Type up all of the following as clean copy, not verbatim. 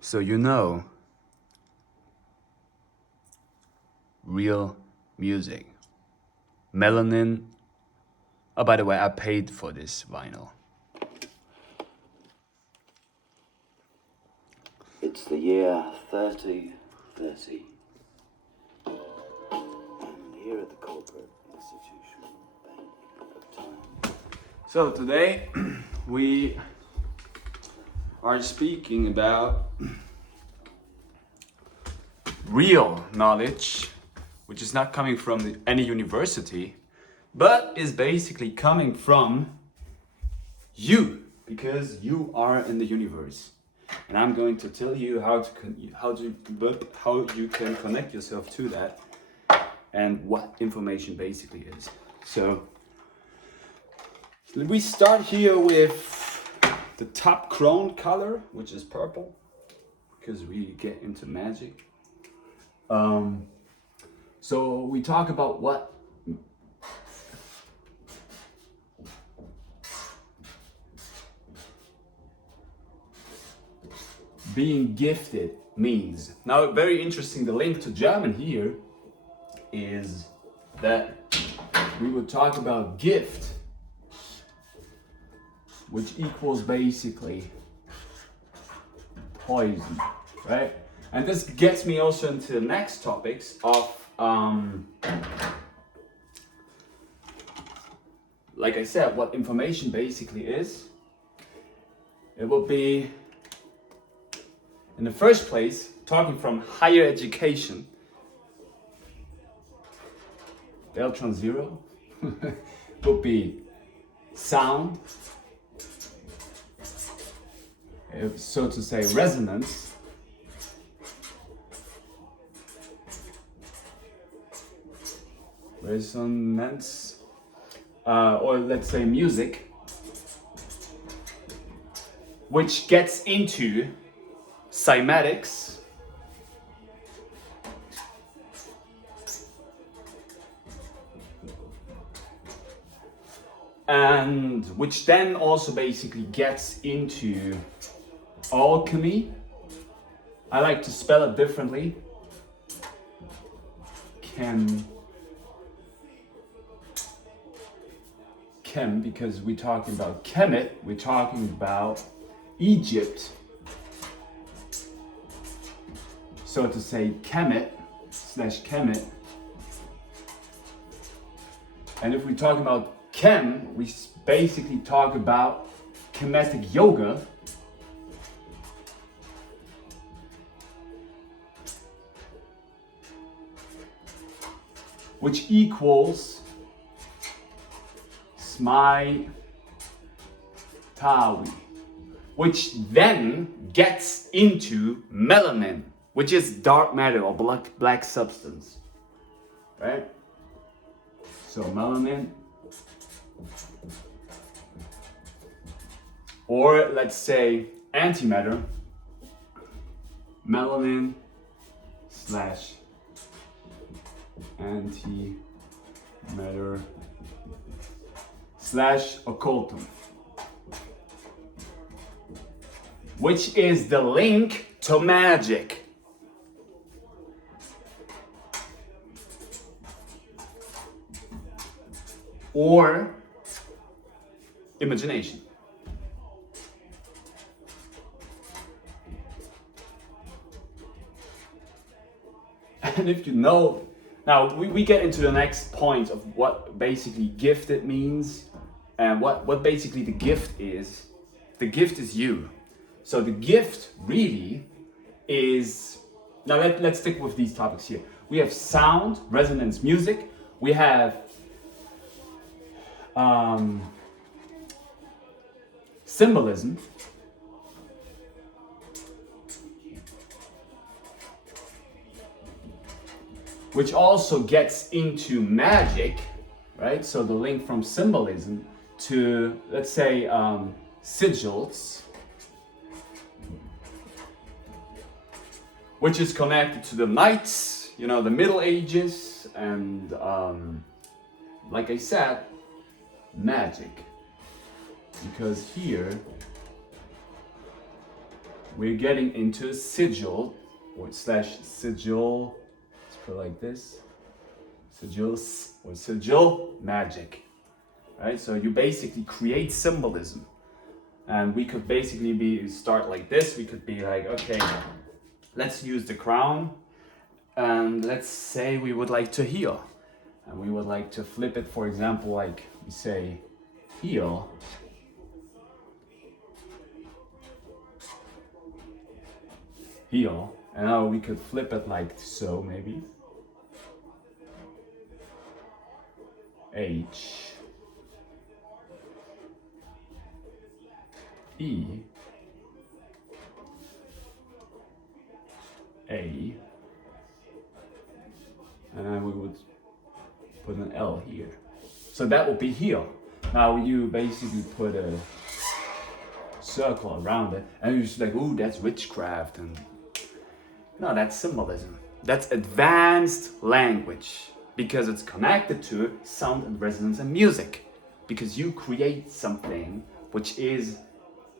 So you know, real music. Melanin. Oh, by the way, I paid for this vinyl. It's the year 3030. And here at the Corporate Institutional Bank of Time. So today we are speaking about real knowledge, which is not coming from any university, but is basically coming from you, because you are in the universe. And I'm going to tell you how you can connect yourself to that and what information basically is. So we start here with the top crown color, which is purple, because we get into magic. So we talk about what being gifted means. Now, very interesting, the link to German here is that we will talk about gift, which equals basically poison, right? And this gets me also into the next topics of, like I said, what information basically is. It will be, in the first place, talking from higher education. Deltron zero would be sound, so to say, resonance. Resonance, or let's say music, which gets into cymatics, and which then also basically gets into alchemy. I like to spell it differently. Chem, because we're talking about Kemet, we're talking about Egypt. So to say Kemet/Kemet. And if we talk about Chem, we basically talk about Kemetic yoga. Which equals Smai Tawi, which then gets into melanin, which is dark matter or black substance, right? So melanin, or let's say antimatter, melanin slash antimatter slash occultum, which is the link to magic. Or imagination. And if you know, now we get into the next point of what basically gifted means and what basically the gift is. The gift is you. So the gift really is, now let's stick with these topics here. We have sound, resonance, music. We have symbolism, which also gets into magic, right? So the link from symbolism to, let's say, sigils, which is connected to the knights, you know, the Middle Ages, and like I said, magic. Because here we're getting into sigil or slash sigil. Let's put it like this. Sigils or sigil magic. Right? So you basically create symbolism. And we could basically start like this. We could be like, okay, let's use the crown. And let's say we would like to heal. And we would like to flip it, for example, like we say heal. Heal. And now we could flip it like so, maybe. H. E. A. And then we would put an L here. So that would be heal. Now you basically put a circle around it and you're just like, ooh, that's witchcraft. And no, that's symbolism. That's advanced language because it's connected to sound and resonance and music. Because you create something which is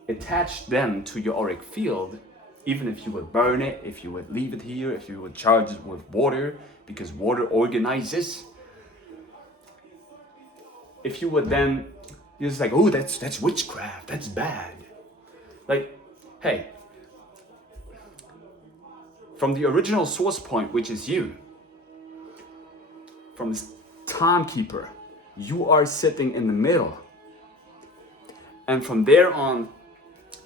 attached then to your auric field, even if you would burn it, if you would leave it here, if you would charge it with water, because water organizes. If you would then, you're just like, oh, that's witchcraft, that's bad. Like, hey, from the original source point, which is you, from this timekeeper, you are sitting in the middle. And from there on,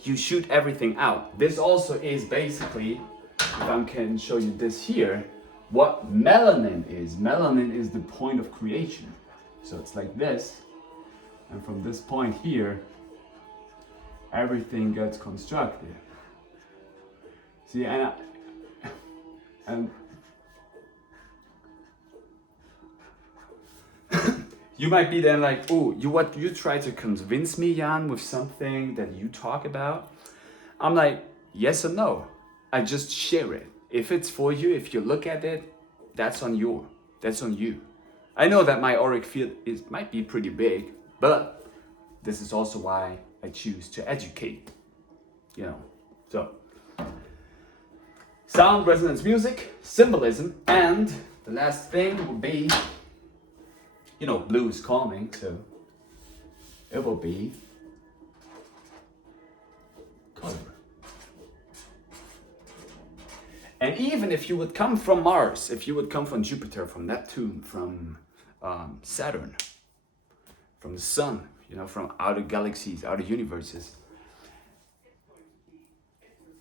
you shoot everything out. This also is basically, if I can show you this here, what melanin is. Melanin is the point of creation. So it's like this. And from this point here, everything gets constructed. See, and you might be then like, oh, you try to convince me, Jan, with something that you talk about. I'm like, yes or no. I just share it. If it's for you, if you look at it, that's on you. I know that my auric field might be pretty big, but this is also why I choose to educate. So sound, resonance, music, symbolism, and the last thing will be, blue is calming, so it will be color. And even if you would come from Mars, if you would come from Jupiter, from Neptune, from Saturn, from the sun, from outer galaxies, outer universes,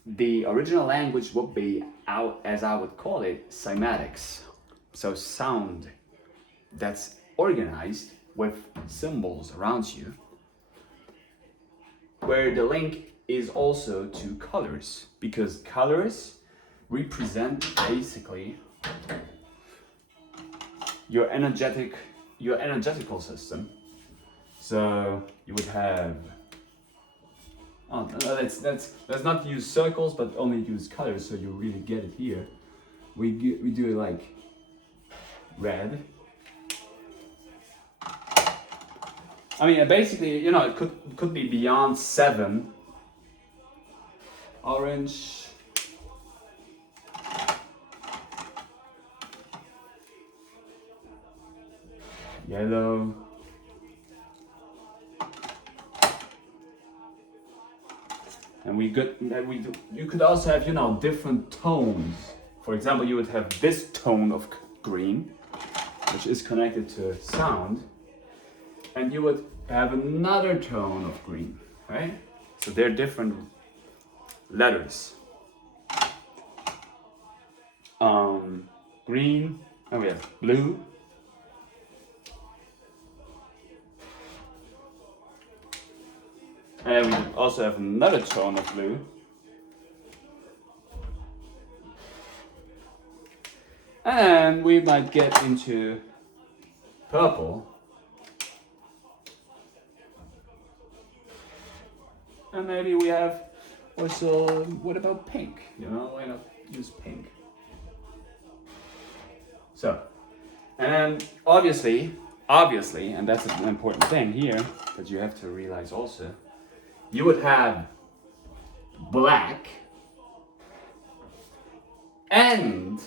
the original language would be, as I would call it, cymatics. So sound that's organized with symbols around you, where the link is also to colors, because colors represent basically your energetical system. So you would have, let's not use circles, but only use colors, so you really get it here. We do it like red. I mean, basically, it could be beyond 7. Orange. Yellow. And you could also have, different tones. For example, you would have this tone of green, which is connected to sound. And you would have another tone of green, right? So they're different letters. Green, and we have blue. And we also have another tone of blue. And we might get into purple. And maybe we have also, what about pink? Why not use pink? So, and obviously, and that's an important thing here that you have to realize also, you would have black, and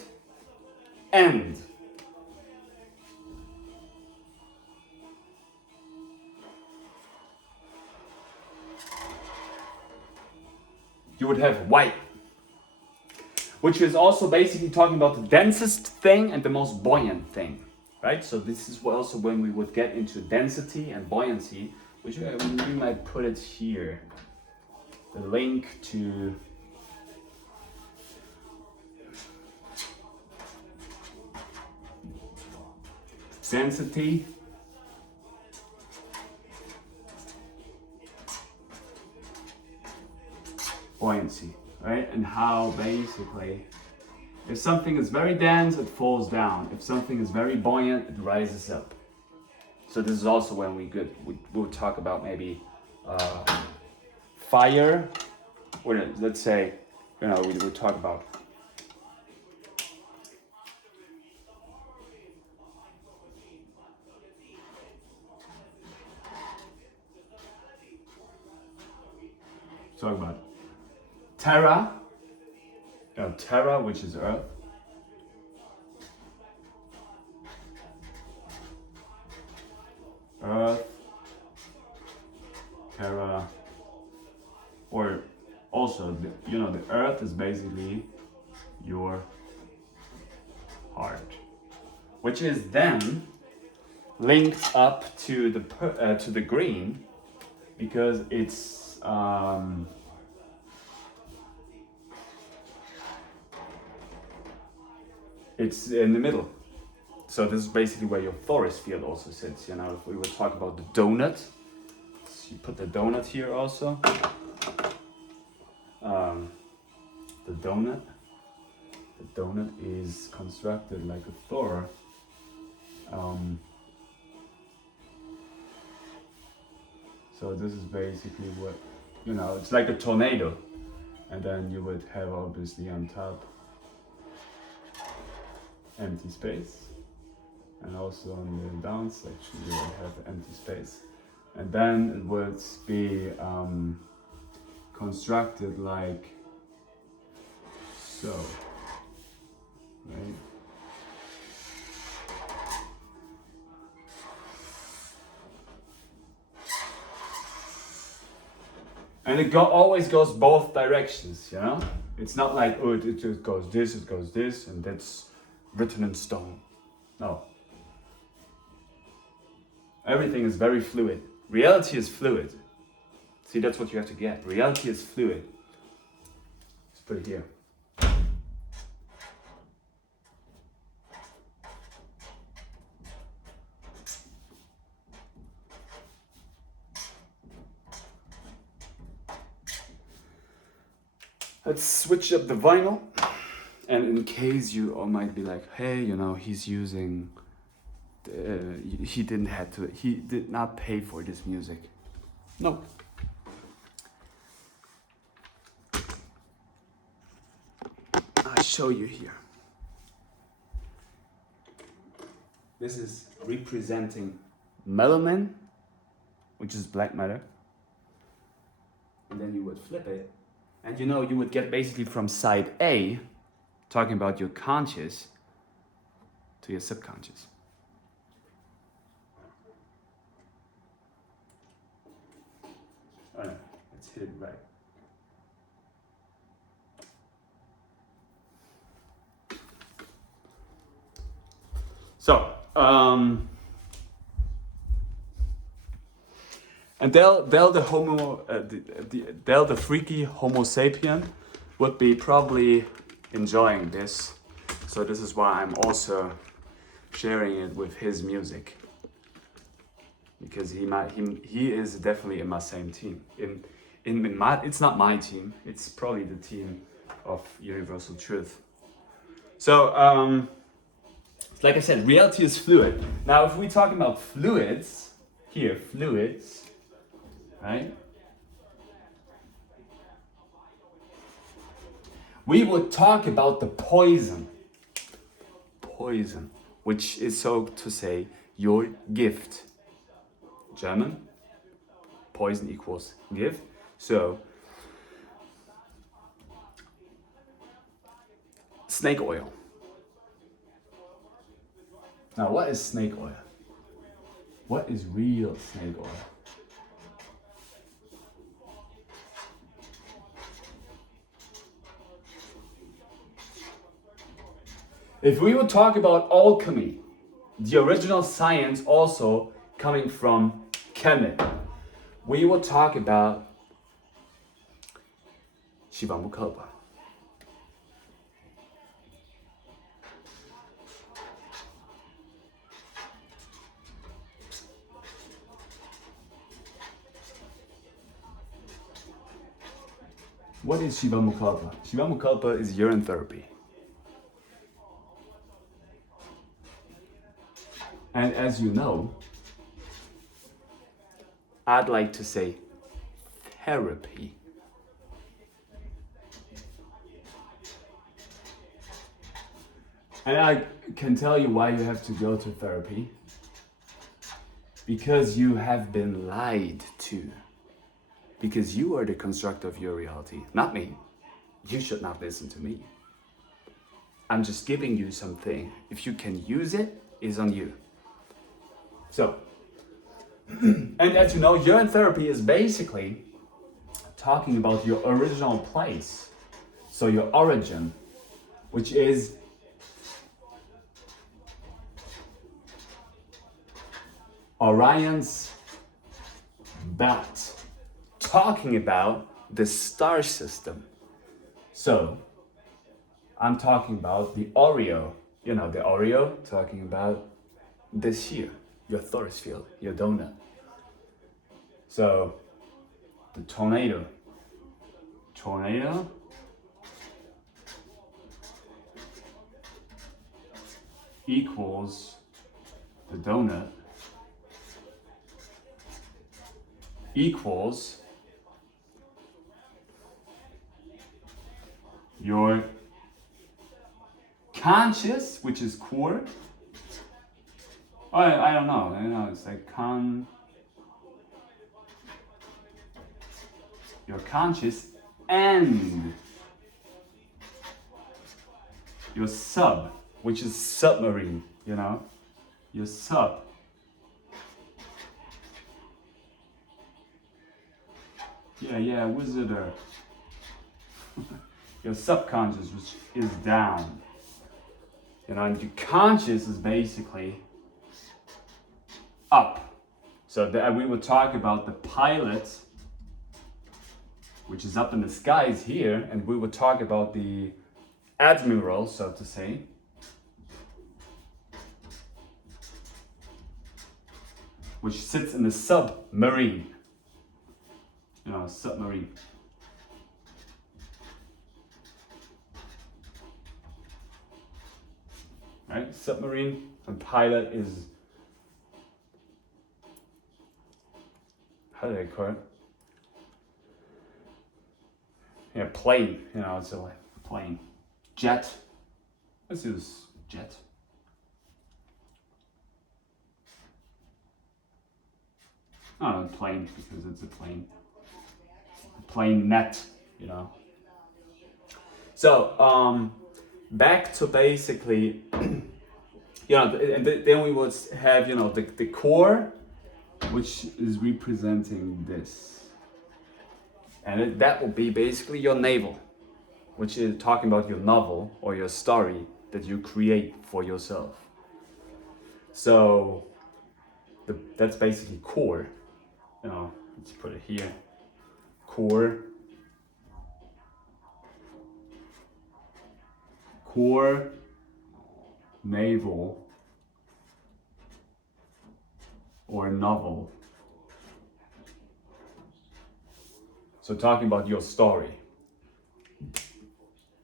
you would have white, which is also basically talking about the densest thing and the most buoyant thing, right? So this is also when we would get into density and buoyancy, which we might put it here. The link to density, buoyancy, right? And how basically, if something is very dense, it falls down. If something is very buoyant, it rises up. So this is also when we'll talk about maybe fire, or let's say, we will talk about terra, terra, which is earth. Earth, terra, or also, the earth is basically your heart, which is then linked up to the green, because it's in the middle. So this is basically where your forest field also sits. If we were talking about the donut, so you put the donut here also. The donut is constructed like a Thor. So this is basically what, it's like a tornado. And then you would have obviously on top empty space. And also on the down section you would have empty space. And then it would be constructed like so, right? And it always goes both directions, It's not like, oh, it just goes this, and that's written in stone. No. Everything is very fluid. Reality is fluid. See, that's what you have to get. Reality is fluid. Let's put it here. Let's switch up the vinyl. And in case you all might be like, hey, he's using, he did not pay for this music. No. I'll show you here. This is representing melanin, which is black matter. And then you would flip it. And you would get basically from side A, talking about your conscious, to your subconscious. Alright, let's hit it right. So, and Del the freaky Homo sapien would be probably enjoying this. So this is why I'm also sharing it with his music, because he is definitely in my same team. It's not my team. It's probably the team of Universal Truth. So like I said, reality is fluid. Now, if we're talking about fluids, right? We would talk about the poison, which is, so to say, your gift. German, poison equals gift. So snake oil. Now, what is snake oil? What is real snake oil? If we would talk about alchemy, the original science also coming from Kemet, we will talk about Shivamukalpa. What is Shivamukalpa? Shivamukalpa is urine therapy. And as you know, I'd like to say therapy. And I can tell you why you have to go to therapy. Because you have been lied to. Because you are the constructor of your reality, not me. You should not listen to me. I'm just giving you something. If you can use it, it's on you. So, and as you know, urine therapy is basically talking about your original place. So your origin, which is Orion's belt. Talking about the star system. So, I'm talking about the Oreo. You know, the Oreo, talking about this here, your Taurus field, your donut. So, the tornado. Tornado equals the donut equals your conscious, which is core. Oh, I don't know. It's like your conscious and your sub, which is submarine, you know? Your sub. Yeah, wizarder. Your subconscious, which is down. You know, and your conscious is basically up. So we will talk about the pilot, which is up in the skies here, and we will talk about the admiral, so to say. Which sits in the submarine. You know, submarine. Right? Submarine and pilot is, how do they call it? Yeah, plane. You know, it's a plane. Jet. Let's use jet. Oh, plane, because it's a plane. Plane net, you know. So, back to basically, you know, and then we would have, you know, the core, which is representing this. And that will be basically your navel, which is talking about your novel or your story that you create for yourself. So, that's basically core. You know, let's put it here. Core, navel, or novel. So talking about your story,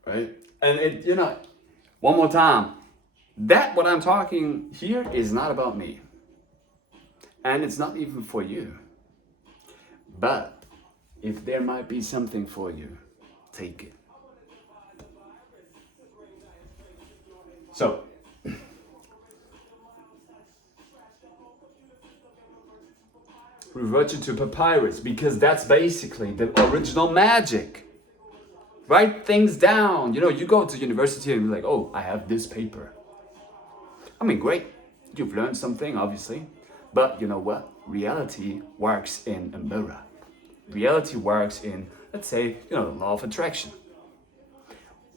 right? And it, you know, one more time, that what I'm talking here is not about me. And it's not even for you. But if there might be something for you, take it. So, revert you to papyrus, because that's basically the original magic. Write things down. You know, you go to university and you're like, oh, I have this paper. I mean, great. You've learned something, obviously. But you know what? Reality works in a mirror. Reality works in, let's say, you know, the law of attraction.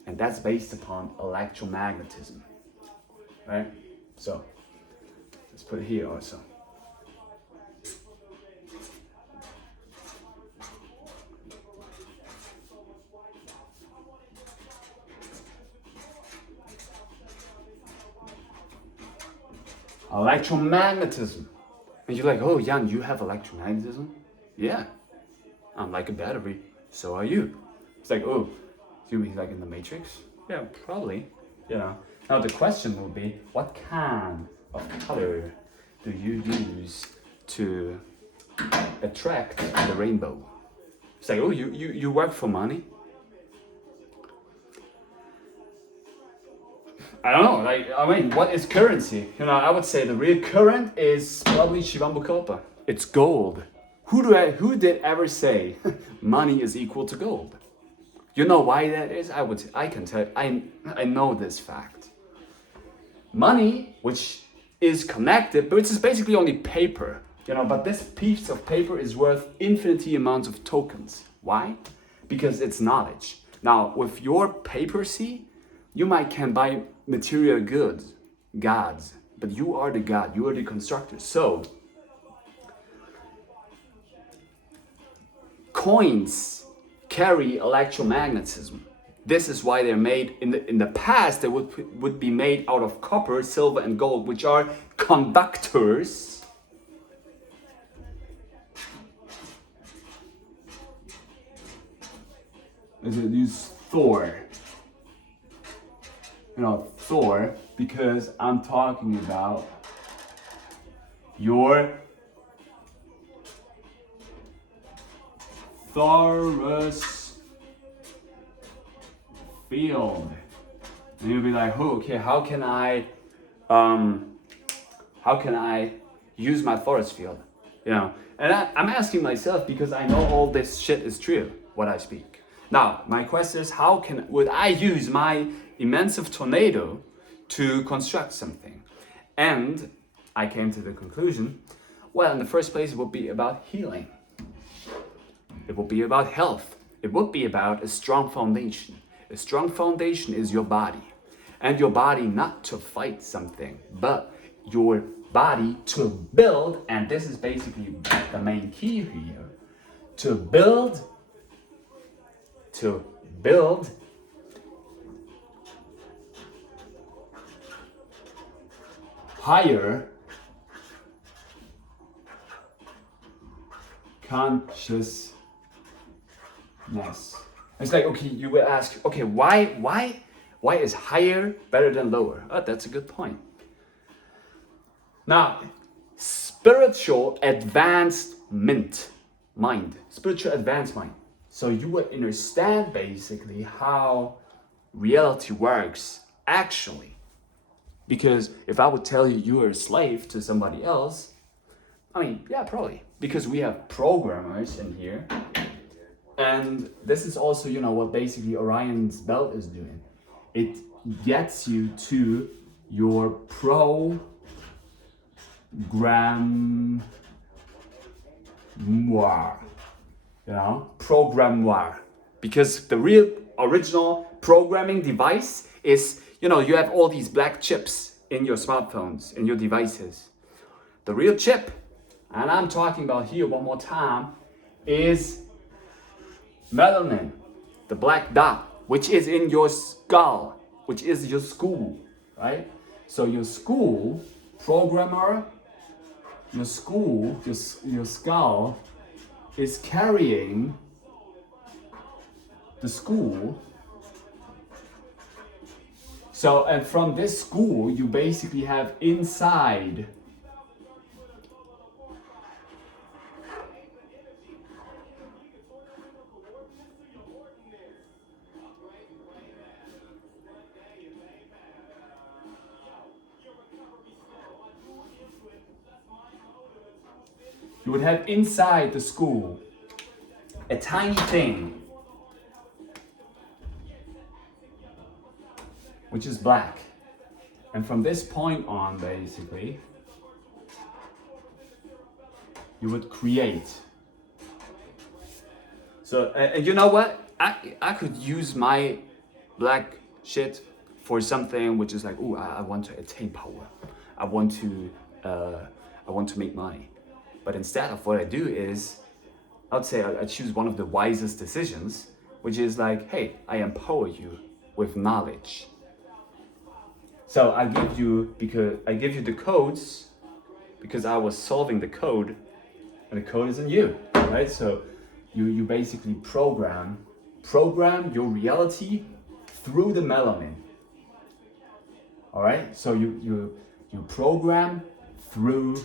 And that's based upon electromagnetism. Right? So, let's put it here also. Electromagnetism. And you're like, oh, Jan, you have electromagnetism? Yeah. I'm like a battery. So are you. It's like, oh, you mean like in the Matrix? Yeah, probably. You know. Now the question will be, what kind of color do you use to attract the rainbow? It's like, oh, you work for money? I don't know, like, I mean, what is currency? You know, I would say the real current is probably Shivambukalpa. It's gold. Who did ever say money is equal to gold? You know why that is? I can tell you, I know this fact. Money, which is connected, but it's basically only paper, you know, but this piece of paper is worth infinity amounts of tokens. Why? Because it's knowledge. Now, with your papacy, you can buy material goods, gods, but you are the god, you are the constructor. So, coins carry electromagnetism. This is why they're made, in the past, they would be made out of copper, silver, and gold, which are conductors. Is it use Thor? You know, Thor, because I'm talking about your Thoros field. And you'll be like, oh, okay, how can I use my force field? You know, and I'm asking myself because I know all this shit is true, what I speak. Now, my question is, would I use my immense tornado to construct something? And I came to the conclusion, well, in the first place, it would be about healing. It would be about health. It would be about a strong foundation. A strong foundation is your body. And your body not to fight something, but your body to build, and this is basically the main key here, to build higher consciousness. It's like, okay, you will ask, okay, why is higher better than lower? Oh, that's a good point. Now, spiritual advanced mind. Spiritual advanced mind. So you would understand basically how reality works actually. Because if I would tell you you are a slave to somebody else, I mean, yeah, probably. Because we have programmers in here. And this is also, you know, what basically Orion's belt is doing. It gets you to your programmoir. You know, programmoir. Because the real original programming device is, you know, you have all these black chips in your smartphones, in your devices. The real chip, and I'm talking about here one more time, is melanin, the black dot, which is in your skull, which is your school, right? So your school programmer, your school, your skull is carrying the school. So, and from this school, you basically have inside you would have inside the school a tiny thing which is black. And from this point on, basically, you would create. So, and you know what? I could use my black shit for something which is like, oh, I want to attain power. I want to make money. But instead of what I do is, I'd say I choose one of the wisest decisions, which is like, hey, I empower you with knowledge. So I give you the codes because I was solving the code, and the code is in you, right? So you basically program your reality through the melanin. All right. So you program through.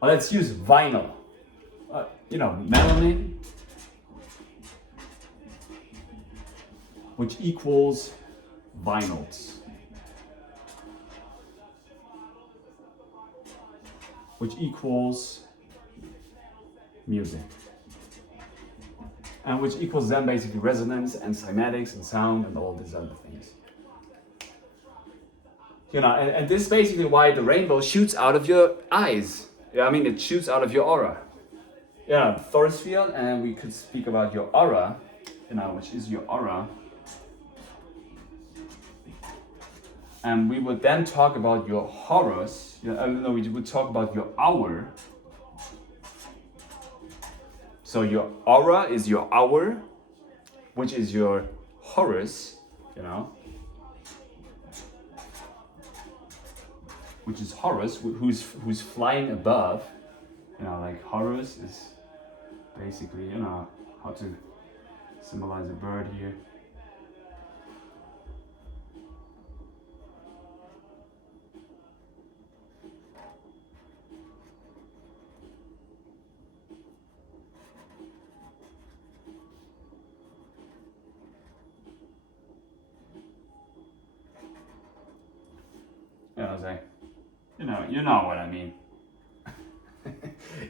Well, let's use vinyl. Melanin, which equals vinyls, which equals music, and which equals then basically resonance and cymatics and sound and all these other things. And this is basically why the rainbow shoots out of your eyes. I mean, it shoots out of your aura. Force field, and we could speak about your aura, which is your aura. And we would then talk about your horus. We would talk about your hour. So your aura is your hour, which is your horus, which is Horus, who's flying above. Like Horus is basically, how to symbolize a bird here. I was like, you know what I mean.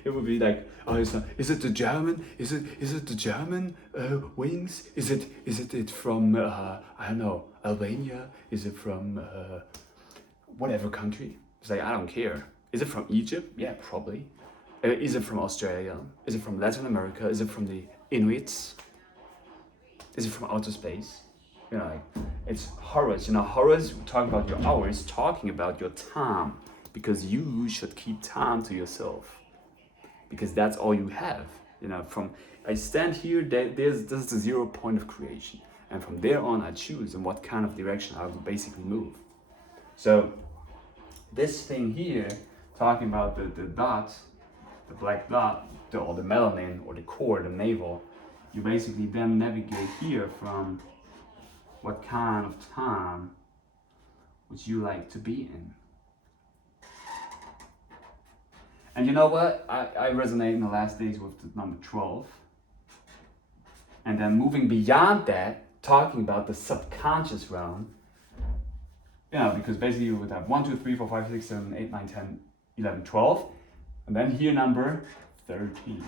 It would be like, oh, is it the German? Is it the German wings? Is it from I don't know, Albania? Is it from whatever country? It's like, I don't care. Is it from Egypt? Yeah, probably. Is it from Australia? Is it from Latin America? Is it from the Inuits? Is it from outer space? It's Horus. Horus, talking about your hours, talking about your time, because you should keep time to yourself, because that's all you have. From I stand here, this is the 0 point of creation, and from there on I choose in what kind of direction I will basically move. So this thing here, talking about the dot, the black dot, or the melanin, or the core, the navel, you basically then navigate here from what kind of time would you like to be in. And you know what? I resonate in the last days with the number 12. And then moving beyond that, talking about the subconscious realm, because basically you would have 1, 2, 3, 4, 5, 6, 7, 8, 9, 10, 11, 12. And then here number 13.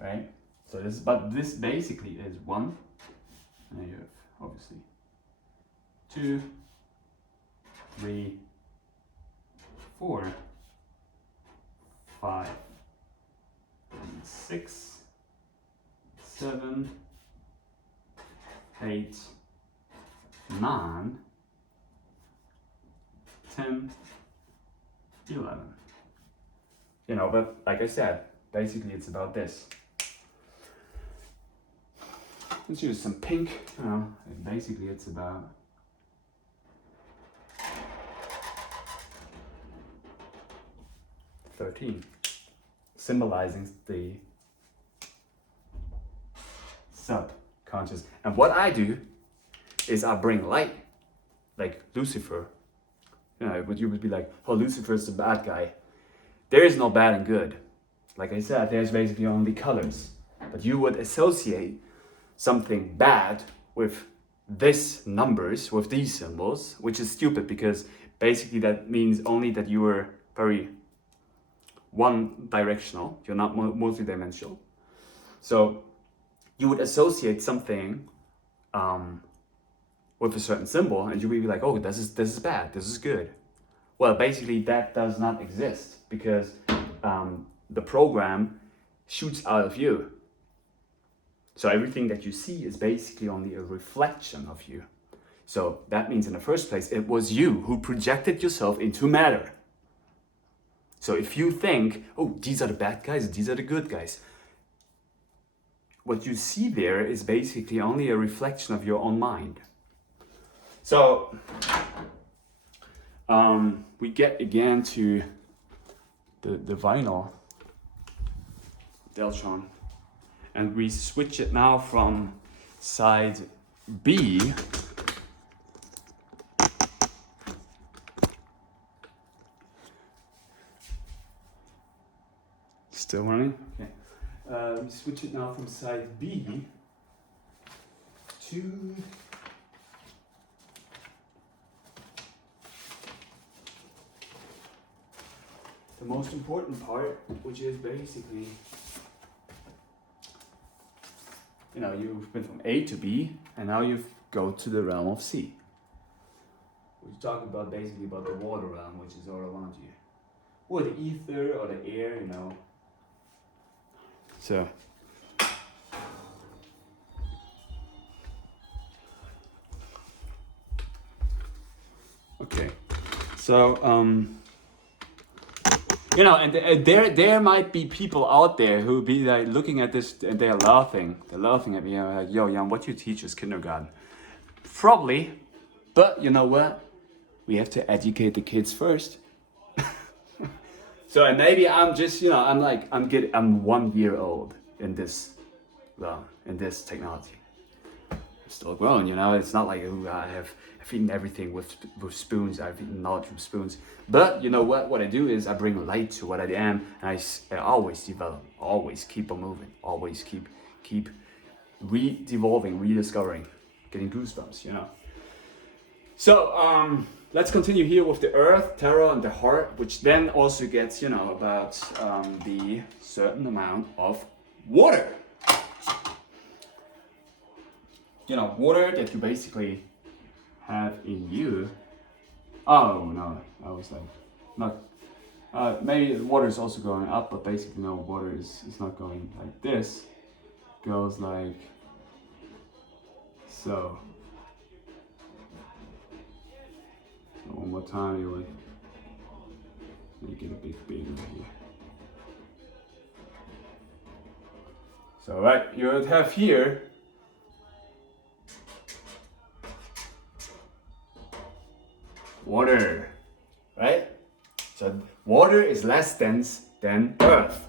Right? So this basically is 1. And you have obviously 2, 3, 4, 5, and 6, 7, 8, 9, 10, 11. But like I said, basically it's about this. Let's use some pink. Basically it's about $13, symbolizing the subconscious. And what I do is I bring light, like Lucifer. You would be like, oh, Lucifer is the bad guy. There is no bad and good. Like I said, there's basically only colors. But you would associate something bad with these numbers, with these symbols, which is stupid, because basically that means only that you are very one-directional. You're not multi-dimensional. So you would associate something with a certain symbol, and you would be like, oh, this is bad, this is good. Well, basically that does not exist, because the program shoots out of you. So everything that you see is basically only a reflection of you. So that means in the first place, it was you who projected yourself into matter. So if you think, oh, these are the bad guys, these are the good guys, what you see there is basically only a reflection of your own mind. So we get again to the vinyl Deltron, and we switch it now from side B still running? Okay. We switch it now from side B to the most important part, which is basically, you know, you've been from A to B, and now you go to the realm of C. We're talking about basically about the water realm, which is all around you, or the ether, or the air, you know. So okay, so you know, and there might be people out there who be like looking at this and they're laughing at me, you know, like, yo, Jan, what you teach is kindergarten. Probably, but you know what? We have to educate the kids first. So, and maybe I'm just, you know, I'm 1 year old in this, well, in this technology. I'm still growing, you know. It's not like, ooh, I've eaten everything with spoons. I've eaten knowledge with spoons. But you know what? What I do is I bring light to what I am, and I always develop, always keep on moving, always keep re-devolving, rediscovering, getting goosebumps, you know. So let's continue here with the earth, terra, and the heart, which then also gets, you know, about the certain amount of water. You know, water that you basically have in you. Oh no, I was like, not. Maybe water is also going up, but basically no, water is not going like this. It goes like so. One more time, you would make it a bit bigger here. So right, you would have here water, right? So water is less dense than earth.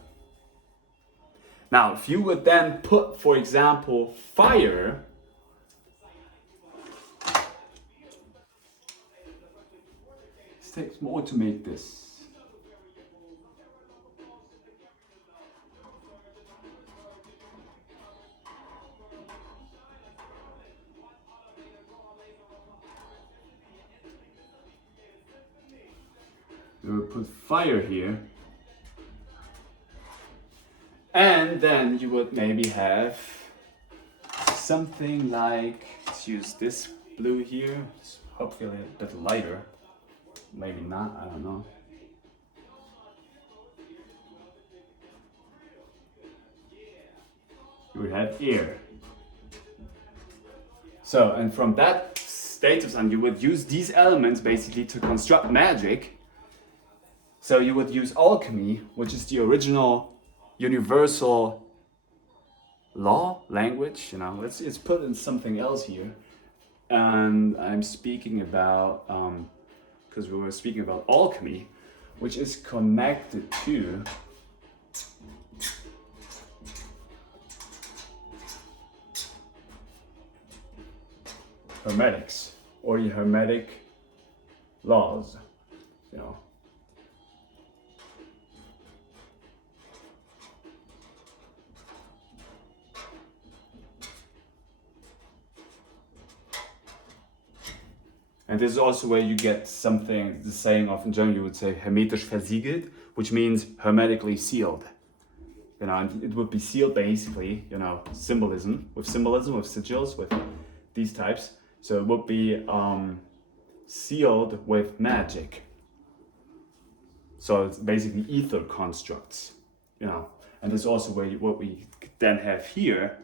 Now, if you would then put, for example, fire, it takes more to make this. You would put fire here, and then you would maybe have something like, let's use this blue here, it's hopefully a bit lighter, maybe not, I don't know. You would have air. So, and from that status on, you would use these elements basically to construct magic. So you would use alchemy, which is the original universal law language. You know, let's put in something else here. And I'm speaking about, because we were speaking about alchemy, which is connected to hermetics, or the hermetic laws, you know. And this is also where you get something, the saying of in German you would say hermetisch versiegelt, which means hermetically sealed. you know, and it would be sealed basically, you know, symbolism, with sigils, with these types. So it would be sealed with magic. So it's basically ether constructs, you know. And this is also what we then have here.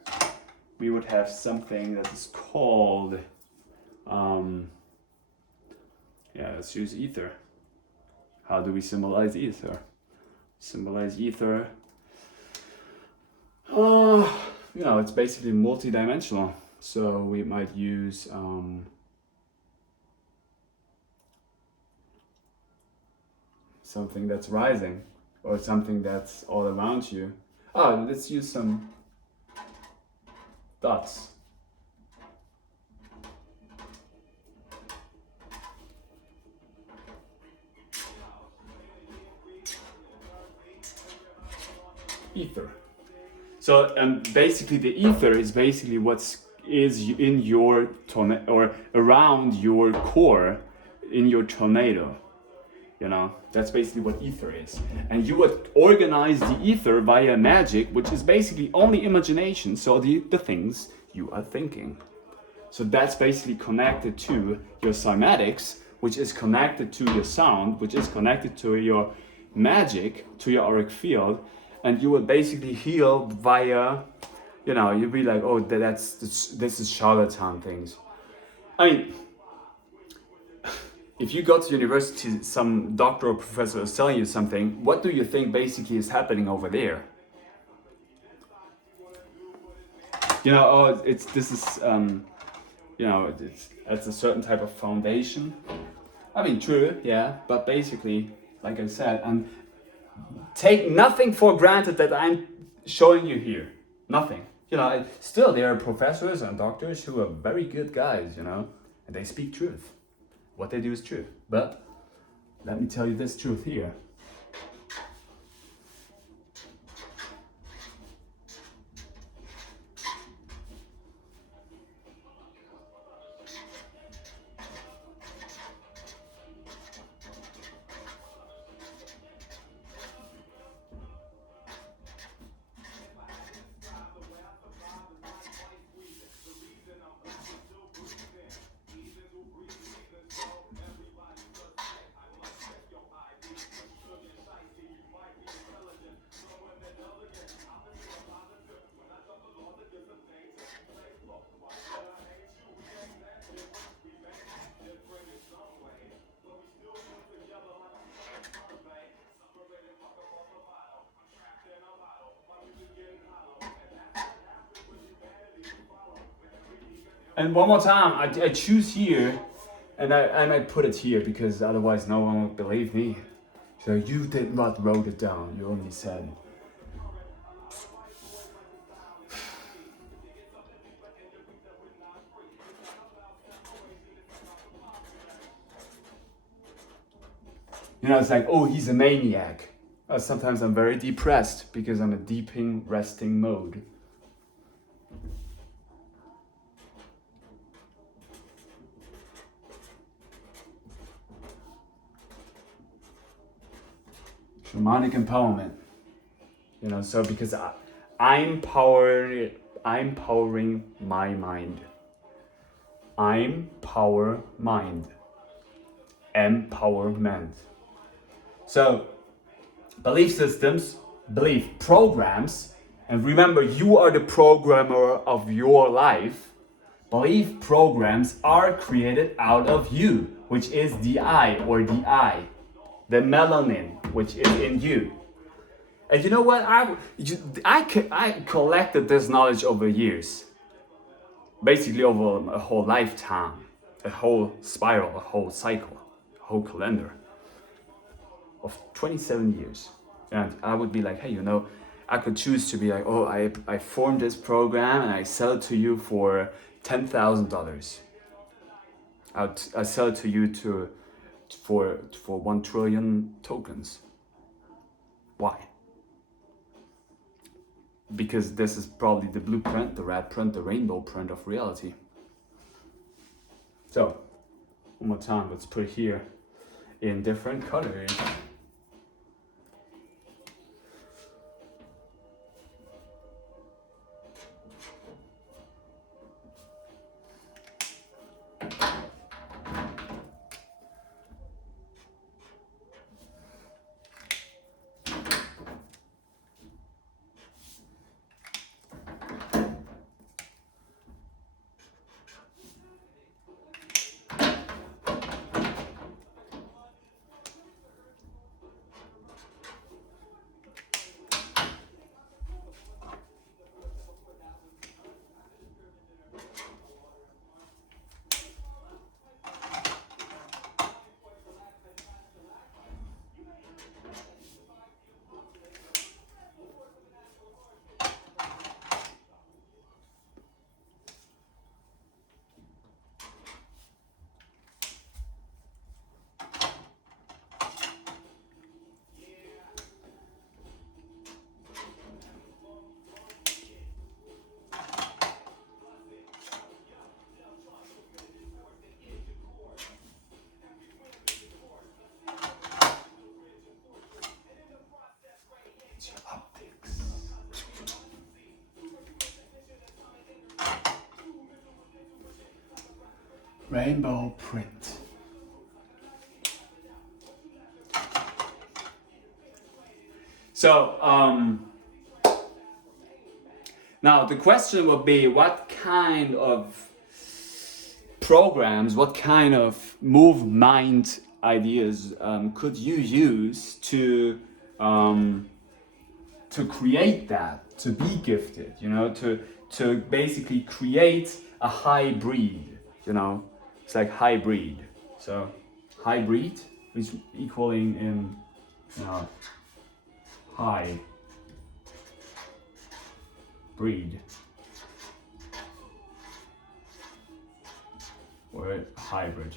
We would have something that is called, let's use ether. How do we symbolize ether? Symbolize ether. You know, it's basically multi-dimensional. So we might use something that's rising, or something that's all around you. Oh, let's use some dots. Ether. So basically the ether is basically what's in your tornado, or around your core, in your tornado. You know, that's basically what ether is. And you would organize the ether via magic, which is basically only imagination, so the things you are thinking. So that's basically connected to your cymatics, which is connected to your sound, which is connected to your magic, to your auric field, and you would basically heal via, you know, you'd be like, oh, this is charlatan things. I mean, if you go to university, some doctor or professor is telling you something, what do you think basically is happening over there? You know, oh, it's a certain type of foundation. I mean, true, yeah, but basically, like I said, and take nothing for granted that I'm showing you here. Nothing. You know, still there are professors and doctors who are very good guys, you know, and they speak truth. What they do is true. But let me tell you this truth here. And one more time, I choose here, and I might put it here because otherwise no one will believe me. So you did not wrote it down, you only said. You know, it's like, oh, he's a maniac. Sometimes I'm very depressed because I'm a deeping, resting mode. Shamanic empowerment. You know, so because I'm powering my mind. I'm power mind. Empowerment. So, belief systems, belief programs, and remember, you are the programmer of your life. Belief programs are created out of you, which is the I, or the I, the melanin, which is in you. And you know what? I collected this knowledge over years, basically over a whole lifetime, a whole spiral, a whole cycle, a whole calendar of 27 years. And I would be like, hey, you know, I could choose to be like, oh, I formed this program and I sell it to you for $10,000. I sell it to you for 1 trillion tokens. Why? Because this is probably the blueprint, the red print, the rainbow print of reality. So, one more time, let's put here in different colors. Rainbow print. So, now the question would be, what kind of programs, what kind of move mind ideas could you use to create that, to be gifted, you know, to basically create a hybrid, you know, it's like hybrid. So hybrid is equaling in, you know, high breed or hybrid.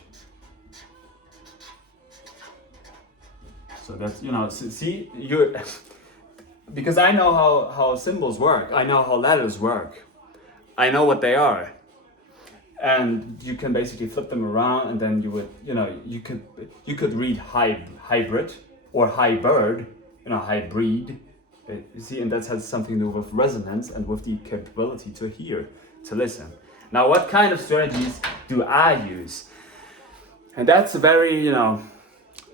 So that's, you know, see, you because I know how symbols work, I know how letters work, I know what they are, and you can basically flip them around, and then you would, you know, you could read hybrid or hybrid, you know, hybrid. You see, and that has something to do with resonance and with the capability to hear, to listen. Now, what kind of strategies do I use? And that's a very, you know,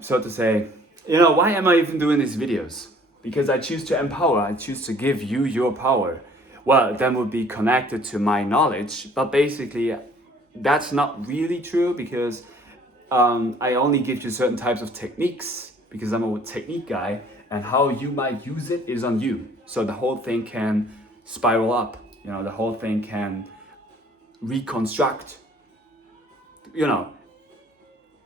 so to say, you know, why am I even doing these videos? Because I choose to empower, I choose to give you your power. Well, that would be connected to my knowledge, but basically that's not really true, because I only give you certain types of techniques, because I'm a technique guy, and how you might use it is on you. So the whole thing can spiral up, you know, the whole thing can reconstruct, you know,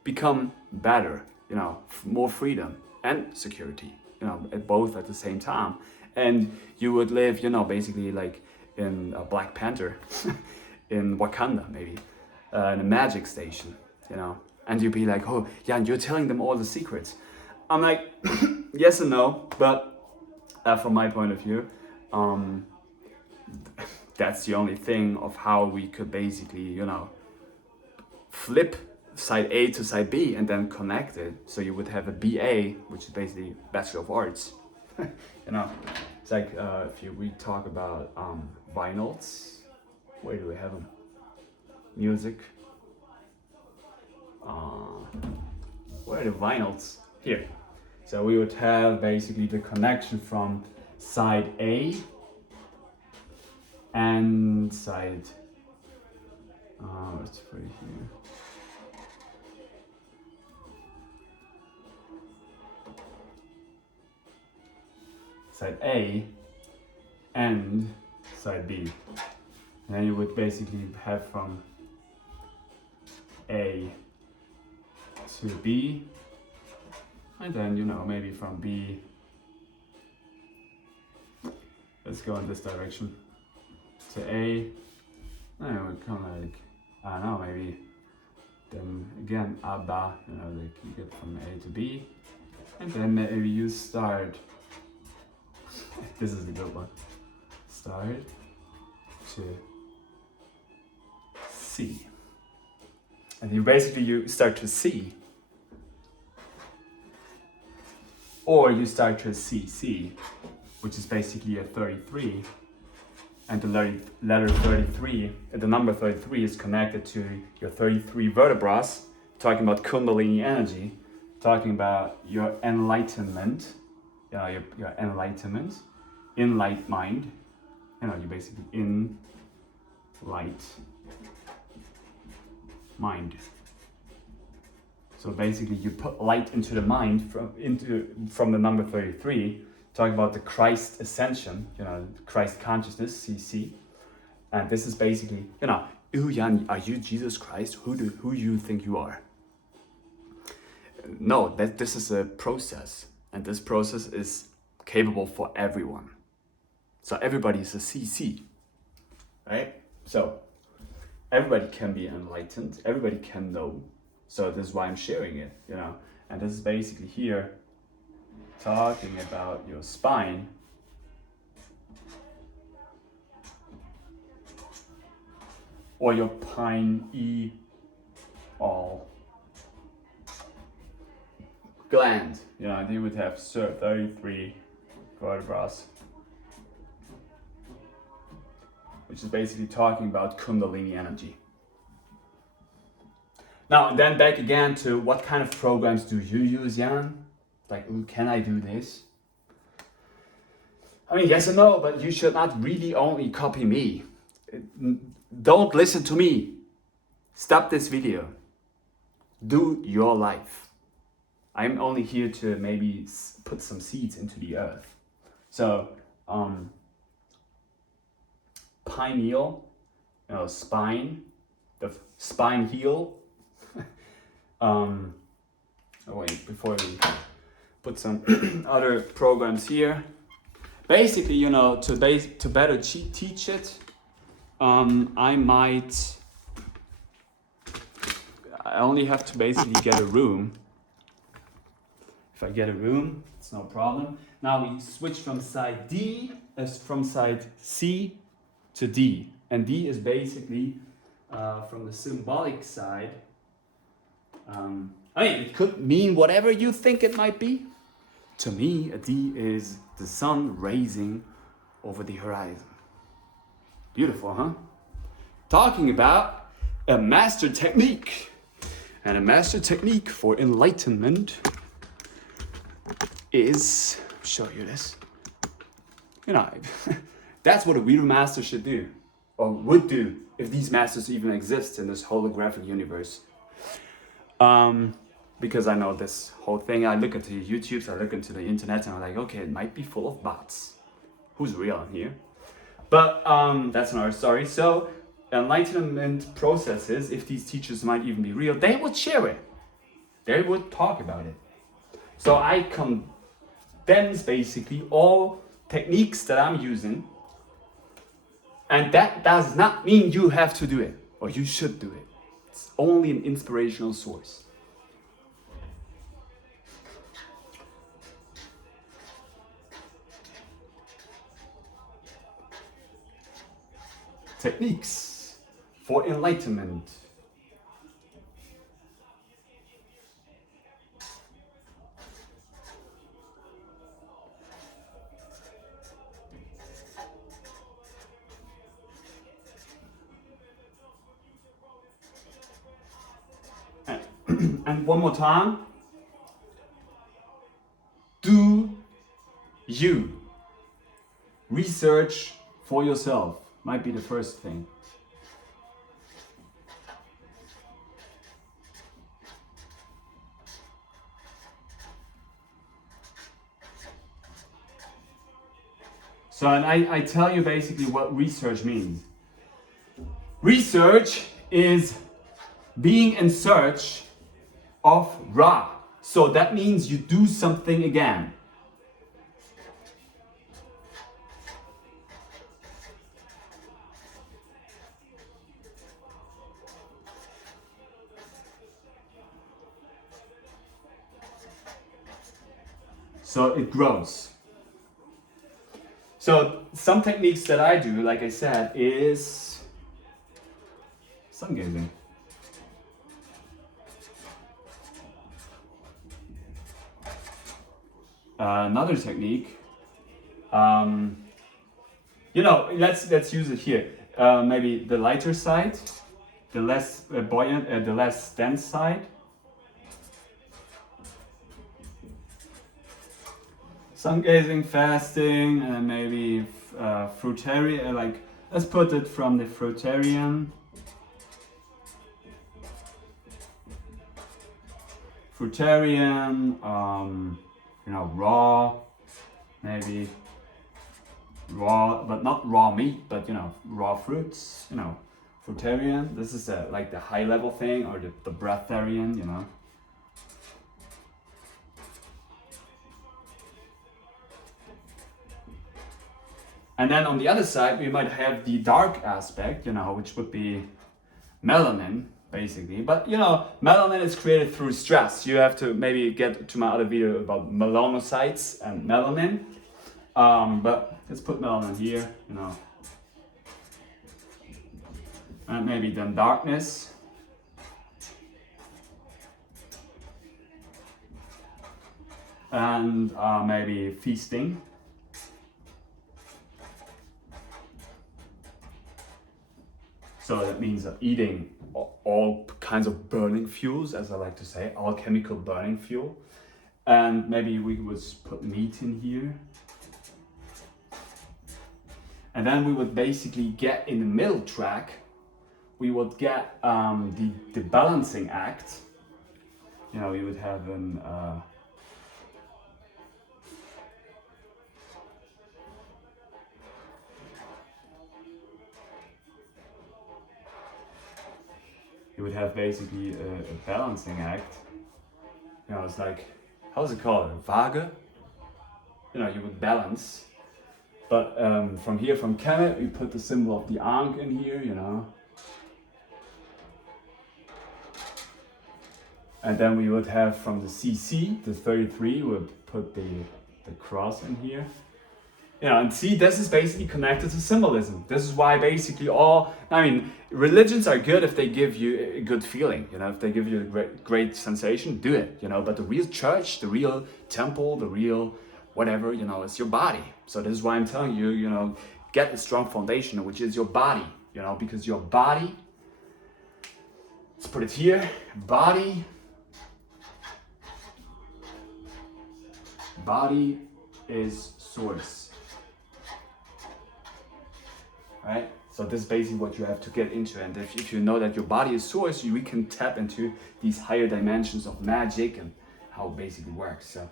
become better, you know, more freedom and security, you know, both at the same time. And you would live, you know, basically like in a Black Panther, in Wakanda maybe, in a magic station, you know, and you'd be like, oh yeah, and you're telling them all the secrets. I'm like, yes and no, but from my point of view, that's the only thing of how we could basically, you know, flip side A to side B and then connect it. So you would have a BA, which is basically Bachelor of Arts. You know, it's like we talk about vinyls, where do we have them? Music. Where are the vinyls? Here. So we would have basically the connection from side A and side, let's put it here. Side A and side B. And then you would basically have from A to B, and then, you know, maybe from B, let's go in this direction, to A, and it would come like, I don't know, maybe then again Abba, you know, like you get from A to B, and then maybe you start, this is a good one, start to C. And you start to C, or you start to CC, which is basically a 33, and the letter 33, the number 33 is connected to your 33 vertebrae, talking about Kundalini energy, talking about your enlightenment, you know, your enlightenment, in light mind, you know, you basically in light mind. So basically you put light into the mind from the number 33, talking about the Christ ascension, you know, Christ consciousness, CC. And this is basically, you know, Jan, are you Jesus Christ? Who you think you are? No, this is a process, and this process is capable for everyone. So everybody is a CC, right? So everybody can be enlightened, everybody can know. So this is why I'm sharing it, you know. And this is basically here talking about your spine. Or your pineal gland. You know, you would have 33 vertebrae, which is basically talking about Kundalini energy. Now and then back again to what kind of programs do you use, Jan? Like, can I do this? I mean, yes and no, but you should not really only copy me. Don't listen to me. Stop this video. Do your life. I'm only here to maybe put some seeds into the earth. So, pineal, spine, the spine heel. Wait, before we put some other programs here. Basically, to better teach it, I only have to basically get a room. If I get a room, it's no problem. Now we switch from side from side C to D. And D is basically from the symbolic side. It could mean whatever you think it might be. To me, a D is the sun rising over the horizon. Beautiful, huh? Talking about a master technique. And a master technique for enlightenment is, I'll show you this. That's what a real master should do, or would do, if these masters even exist in this holographic universe. Because I know this whole thing, I look into YouTubes, I look into the internet, and I'm like, okay, it might be full of bots. Who's real in here? But that's another story. So enlightenment processes, if these teachers might even be real, they would share it. They would talk about it. So I condense basically all techniques that I'm using, and that does not mean you have to do it, or you should do it. It's only an inspirational source. Techniques for enlightenment. And one more time. Do you research for yourself? Might be the first thing. So, and I tell you basically what research means. Research is being in search of Ra. So that means you do something again. So it grows. So some techniques that I do, like I said, is sun gazing. Another technique, let's use it here. Maybe the lighter side, the less buoyant, the less dense side. Sun gazing, fasting, and maybe fruitarian. Let's put it from the fruitarian. Fruitarian, raw, maybe raw, but not raw meat, but raw fruits. Fruitarian. This is like the high level thing, or the breatharian. And then on the other side, we might have the dark aspect, which would be melanin, basically. But, melanin is created through stress. You have to maybe get to my other video about melanocytes and melanin. But let's put melanin here, And maybe then darkness. And maybe feasting. So that means eating all kinds of burning fuels, as I like to say, all chemical burning fuel. And maybe we would put meat in here. And then we would basically get in the middle track, we would get the balancing act. You know, we would have an you would have basically a balancing act. You know, it's like, how's it called? Waage? You know, you would balance. But from here, from Kemet, we put the symbol of the Ankh in here, you know. And then we would have from the CC, the 33, we would put the cross in here. You know, and see, this is basically connected to symbolism. This is why basically religions are good if they give you a good feeling, you know, if they give you a great sensation, do it, you know, but the real church, the real temple, the real whatever, you know, it's your body. So this is why I'm telling you, you know, get a strong foundation, which is your body, you know, because your body, let's put it here, body is source, right? So this is basically what you have to get into, and if you know that your body is source, we can tap into these higher dimensions of magic and how it basically works. So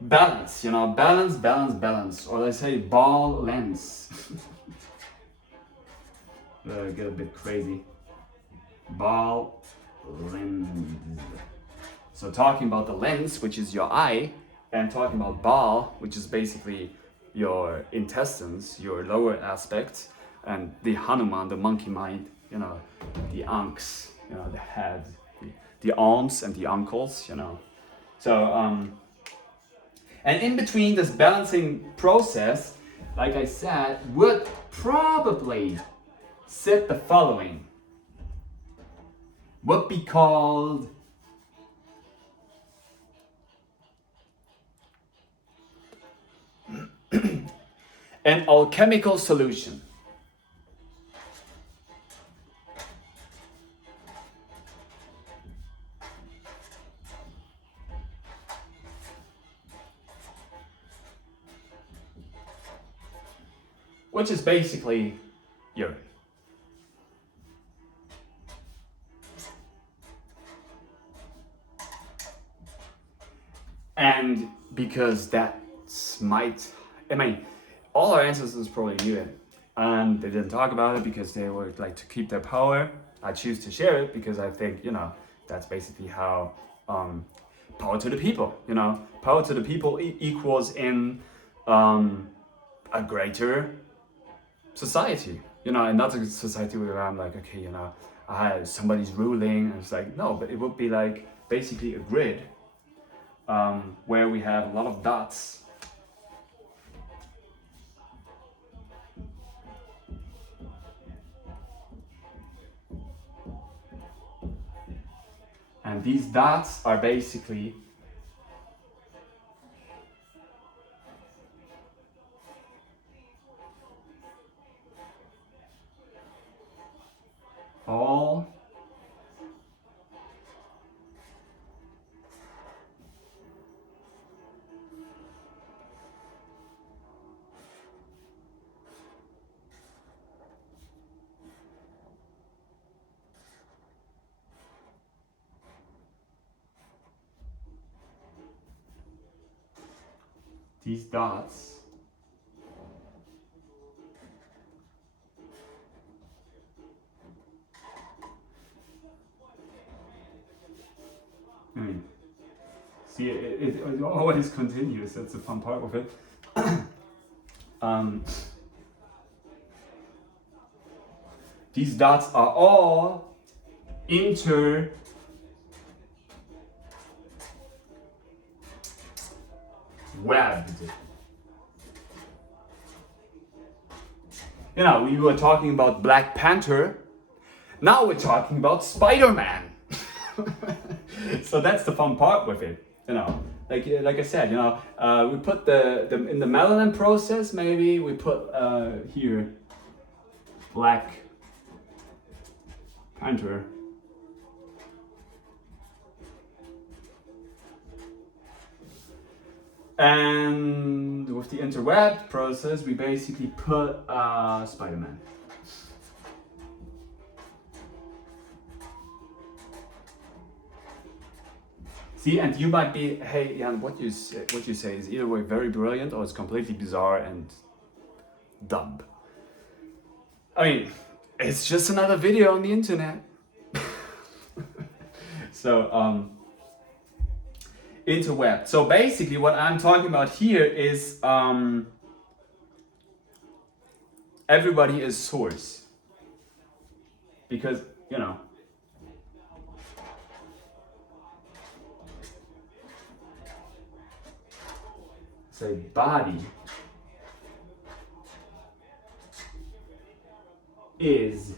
balance, you know, balance, or let's say ball lens. Get a bit crazy. Ball lens. So talking about the lens, which is your eye, and talking about ball, which is basically your intestines, your lower aspects, and the Hanuman, the monkey mind, you know, the ankhs, you know, the head, the arms and the ankles, you know. So, and in between this balancing process, like I said, would probably sit the following. Would be called an alchemical solution. Which is basically urine. And because all our ancestors probably knew it, and they didn't talk about it because they would like to keep their power. I choose to share it because I think, you know, that's basically how power to the people, you know, power to the people equals in a greater society, you know, and not a society where I'm like, okay, you know, somebody's ruling, and it's like, no, but it would be like basically a grid where we have a lot of dots. And these dots are basically all these dots see, it always continues. That's the fun part of it. These dots are all interwebbed. You know, we were talking about Black Panther. Now we're talking about Spider-Man. So that's the fun part with it, you know. Like I said, you know, we put the in the melanin process. Maybe we put here Black Panther. And with the interweb process, we basically put Spider-Man. See, and you might be, hey, Jan, what you say is either way very brilliant or it's completely bizarre and dumb. I mean, it's just another video on the internet. So, interweb. So basically what I'm talking about here is everybody is source. Because, you know, say body is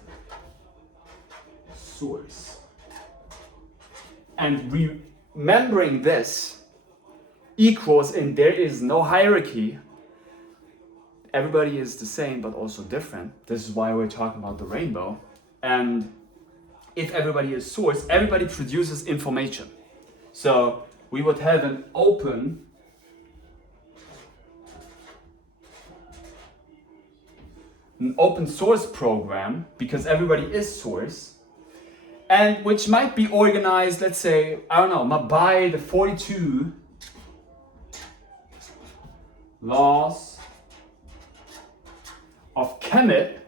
source. And remembering this equals, and there is no hierarchy. Everybody is the same but also different. This is why we're talking about the rainbow. And if everybody is source, everybody produces information. So we would have an open source program because everybody is source, and which might be organized, let's say, I don't know, by the 42 laws of Kemet,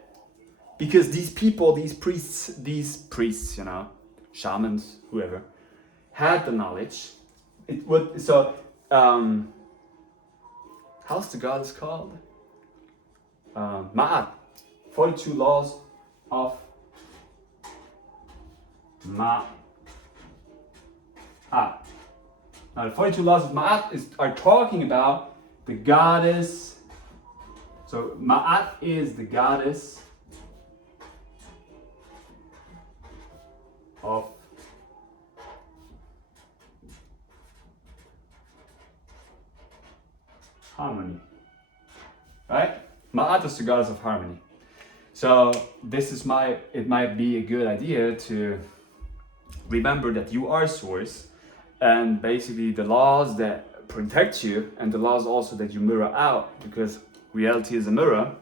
because these people, these priests, you know, shamans, whoever, had the knowledge. It would, so, how's the goddess called? Ma'at. 42 laws of Ma'at. Now, the 42 laws of Ma'at are talking about the goddess. So, Ma'at is the goddess of harmony. Right? Ma'at is the goddess of harmony. So it might be a good idea to remember that you are source, and basically the laws that protect you and the laws also that you mirror out, because reality is a mirror,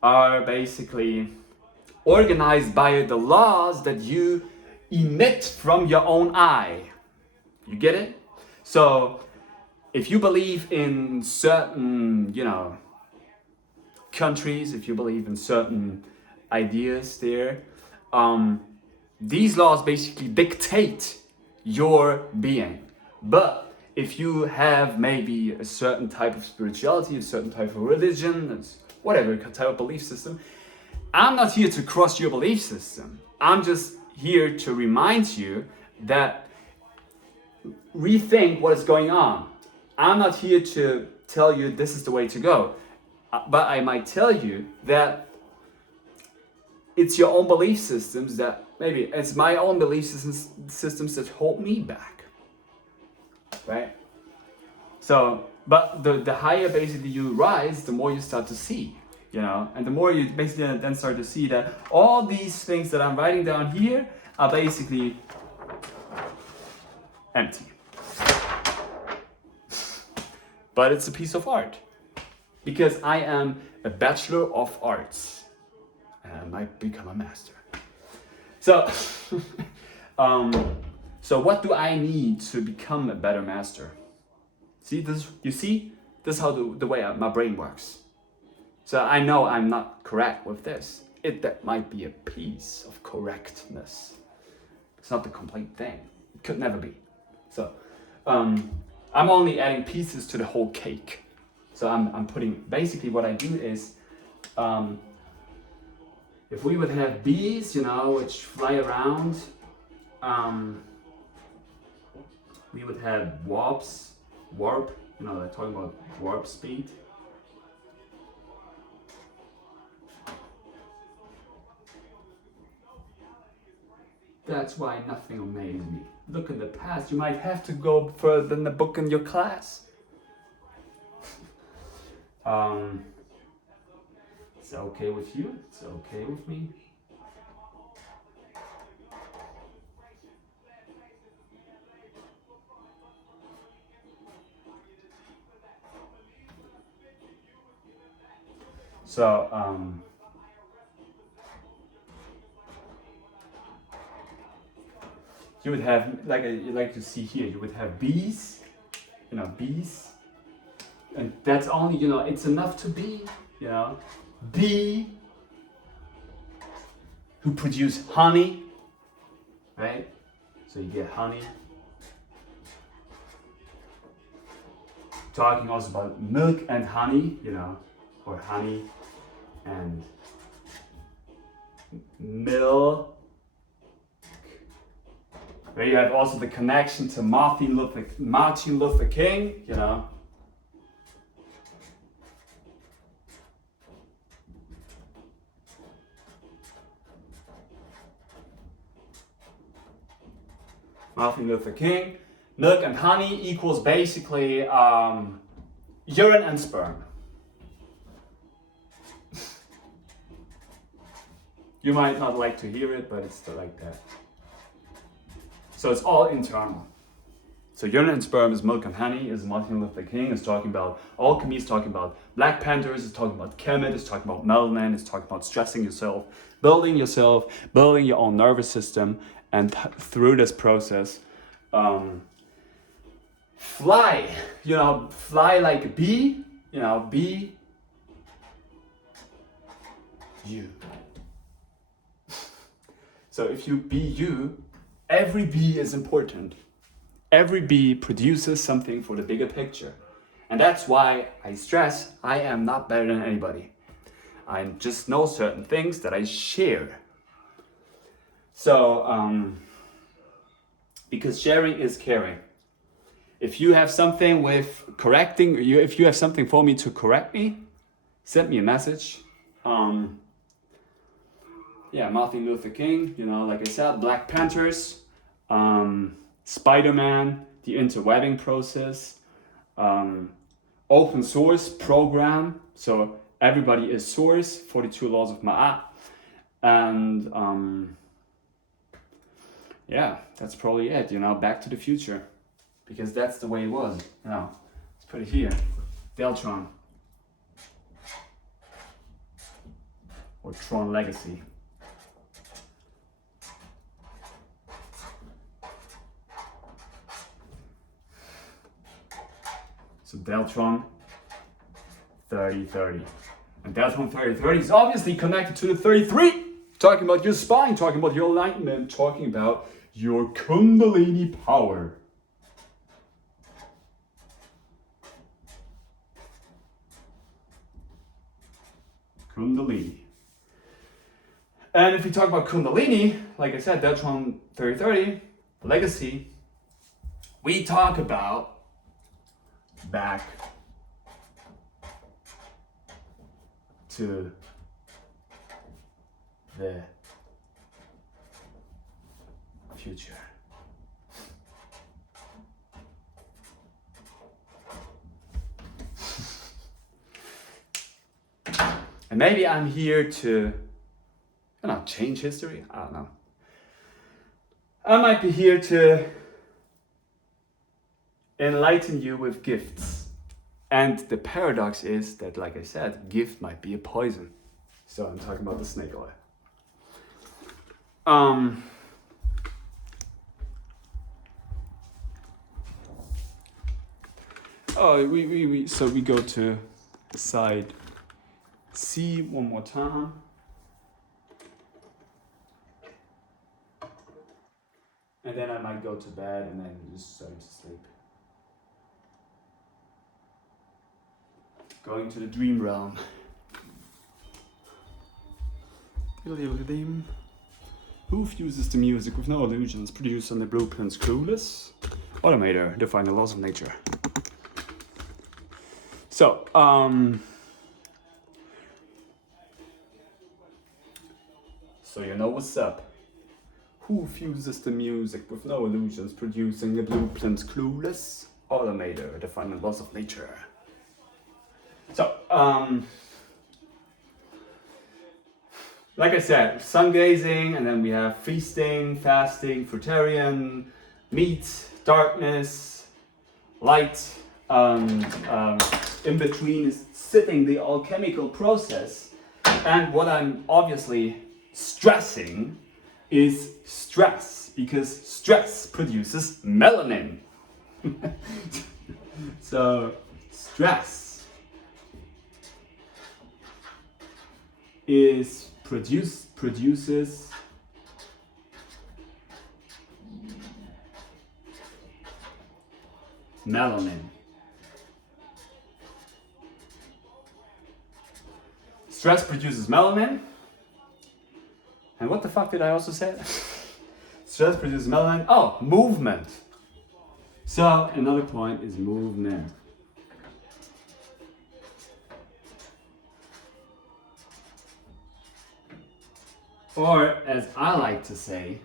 are basically organized by the laws that you emit from your own eye. You get it? So if you believe in certain, you know, countries, if you believe in certain ideas there, these laws basically dictate your being. But if you have maybe a certain type of spirituality, a certain type of religion, whatever type of belief system, I'm not here to cross your belief system. I'm just here to remind you that rethink what is going on. I'm not here to tell you this is the way to go, but I might tell you that it's your own belief systems that, maybe it's my own belief systems that hold me back, right? So, but the higher basically you rise, the more you start to see, you know, and the more you basically then start to see that all these things that I'm writing down here are basically empty. But it's a piece of art, because I am a bachelor of arts and I might become a master. So, so what do I need to become a better master? See this? You see, this is how the way my brain works. So I know I'm not correct with this. That might be a piece of correctness. It's not the complete thing. It could never be. So. I'm only adding pieces to the whole cake. So I'm putting, basically what I do is, if we would have bees, you know, which fly around, we would have warp, you know, they're talking about warp speed. That's why nothing amazes me. Look at the past. You might have to go further than the book in your class. It's okay with you, it's okay with me. So, you would have, like to see here, you would have bees, bees, and that's only, it's enough to be, bee who produce honey, right? So you get honey. Talking also about milk and honey, or honey and milk. Where you have also the connection to Martin Luther King, Martin Luther King. Milk and honey equals basically urine and sperm. You might not like to hear it, but it's still like that. So it's all internal. So urine and sperm is milk and honey, is Martin Luther King, is talking about alchemy, is talking about Black Panthers, is talking about Kemet, is talking about melanin, is talking about stressing yourself, building your own nervous system, and through this process, fly, fly like a bee, be you. So if you be you, every bee is important. Every bee produces something for the bigger picture. And that's why I stress I am not better than anybody. I just know certain things that I share. So, because sharing is caring. If you have something with correcting, if you have something for me to correct me, send me a message. Martin Luther King, like I said, Black Panthers, Spider-Man, the interwebbing process, open source program, so everybody is source, 42 laws of Ma'at, and that's probably it, Back to the Future, because that's the way it was, let's put it here, Deltron, or Tron Legacy. So Deltron 3030. And Deltron 3030 is obviously connected to the 33, talking about your spine, talking about your alignment, talking about your Kundalini power. Kundalini. And if we talk about Kundalini, like I said, Deltron 3030, legacy, we talk about back to the future. And maybe I'm here to, change history. I don't know. I might be here to enlighten you with gifts. And the paradox is that, like I said, gift might be a poison. So I'm talking about the snake oil. So we go to side C one more time. And then I might go to bed and then just starting to sleep. Going to the dream realm. Who fuses the music with no illusions, produced on the blueprints clueless? Automator, define the laws of nature. So, so you know what's up. Who fuses the music with no illusions, producing the blueprints clueless? Automator, define the laws of nature. So, like I said, sun gazing, and then we have feasting, fasting, fruitarian, meat, darkness, light. In between is sitting the alchemical process. And what I'm obviously stressing is stress, because stress produces melanin. So stress produces melanin. Stress produces melanin. And what the fuck did I also say? Stress produces melanin. Oh, movement. So another point is movement. Or as I like to say,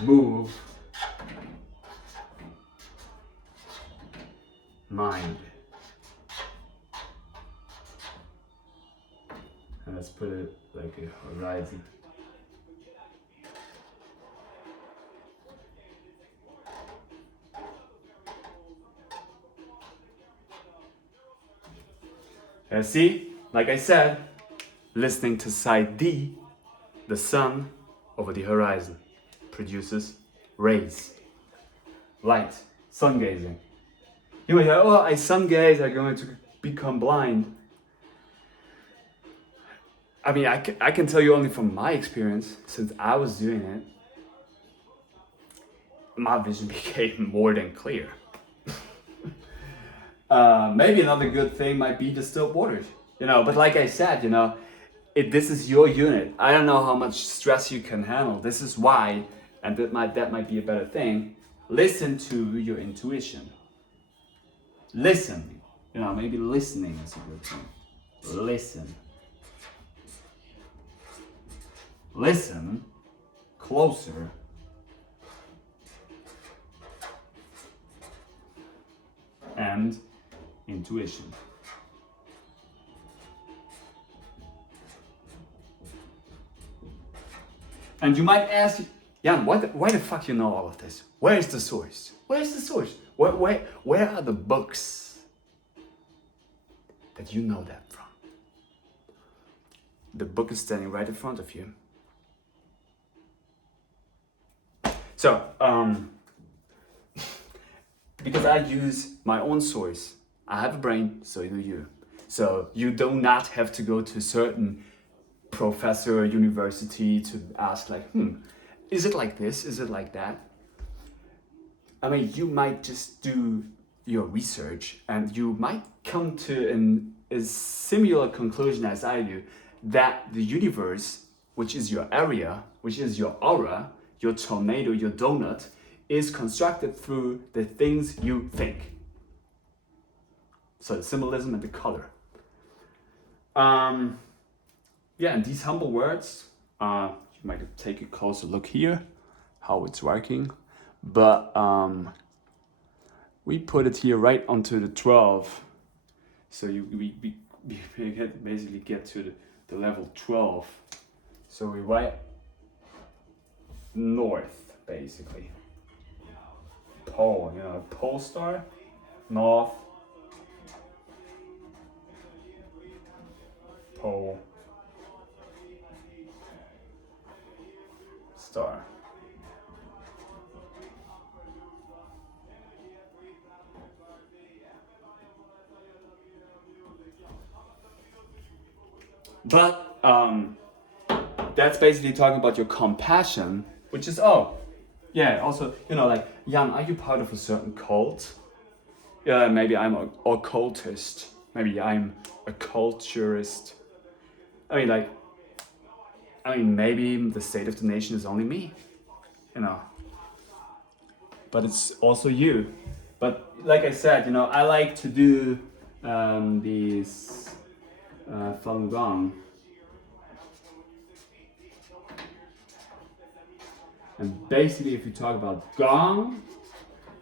move mind. And let's put it like a horizon. See, like I said, listening to side D, the sun over the horizon produces rays, light, sun gazing. You might hear, oh, I sun gaze, I'm going to become blind. I mean, I can tell you only from my experience, since I was doing it, my vision became more than clear. Maybe another good thing might be distilled waters, but like I said, this is your unit. I don't know how much stress you can handle. This is why, and that might be a better thing, listen to your intuition. Listen, maybe listening is a good thing. Listen closer. And intuition. And you might ask, Jan, why the fuck you know all of this? Where is the source? Where's the source? Where are the books that you know that from? The book is standing right in front of you. So, because I use my own source. I have a brain, so do you. So you do not have to go to a certain professor or university to ask like, is it like this? Is it like that? I mean, you might just do your research and you might come to a similar conclusion as I do, that the universe, which is your area, which is your aura, your tornado, your donut, is constructed through the things you think. So the symbolism and the color. And these humble words, you might take a closer look here, how it's working. But we put it here right onto the 12. So we basically get to the level 12. So we write north, basically. Pole, pole star, north, pole, star. But that's basically talking about your compassion, which is also, like, Jan, are you part of a certain cult? Yeah, maybe I'm an occultist. Maybe I'm a culturist. I mean, maybe the state of the nation is only me, But it's also you. But like I said, I like to do these Falun Gong. And basically, if you talk about gong,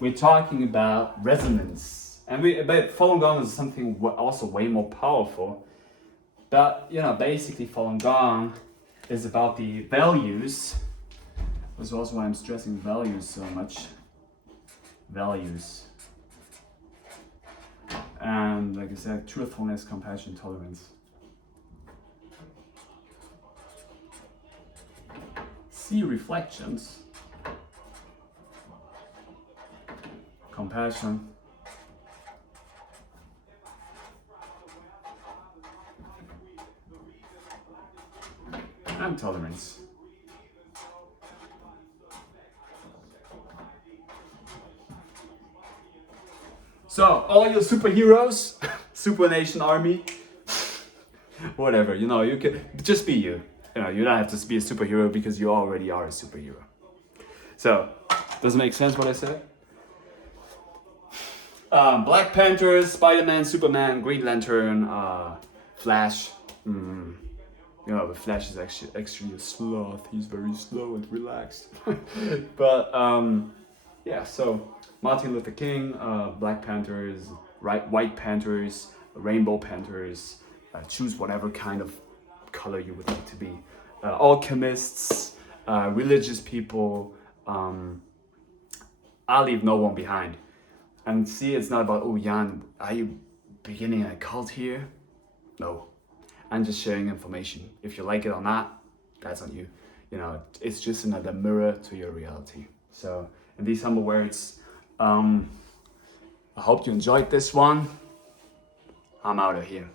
we're talking about resonance. But Falun Gong is something also way more powerful. But you know, basically Falun Gong is about the values. That's also why I'm stressing values so much. Values. And like I said, truthfulness, compassion, tolerance. See reflections. Compassion. And tolerance. So, all your superheroes, Super Nation Army, whatever, you know, you can just be you. You know, you don't have to be a superhero because you already are a superhero. So, does it make sense what I said? Black Panthers, Spider-Man, Superman, Green Lantern, Flash. You know, the Flash is actually a sloth. He's very slow and relaxed. But yeah, so Martin Luther King, Black Panthers, White Panthers, Rainbow Panthers. Choose whatever kind of color you would like to be. Alchemists, religious people. I'll leave no one behind. And see, it's not about, oh, Jan, are you beginning a cult here? No. I'm just sharing information. If you like it or not, that's on you. You know, it's just another mirror to your reality. So, in these humble words, I hope you enjoyed this one. I'm out of here.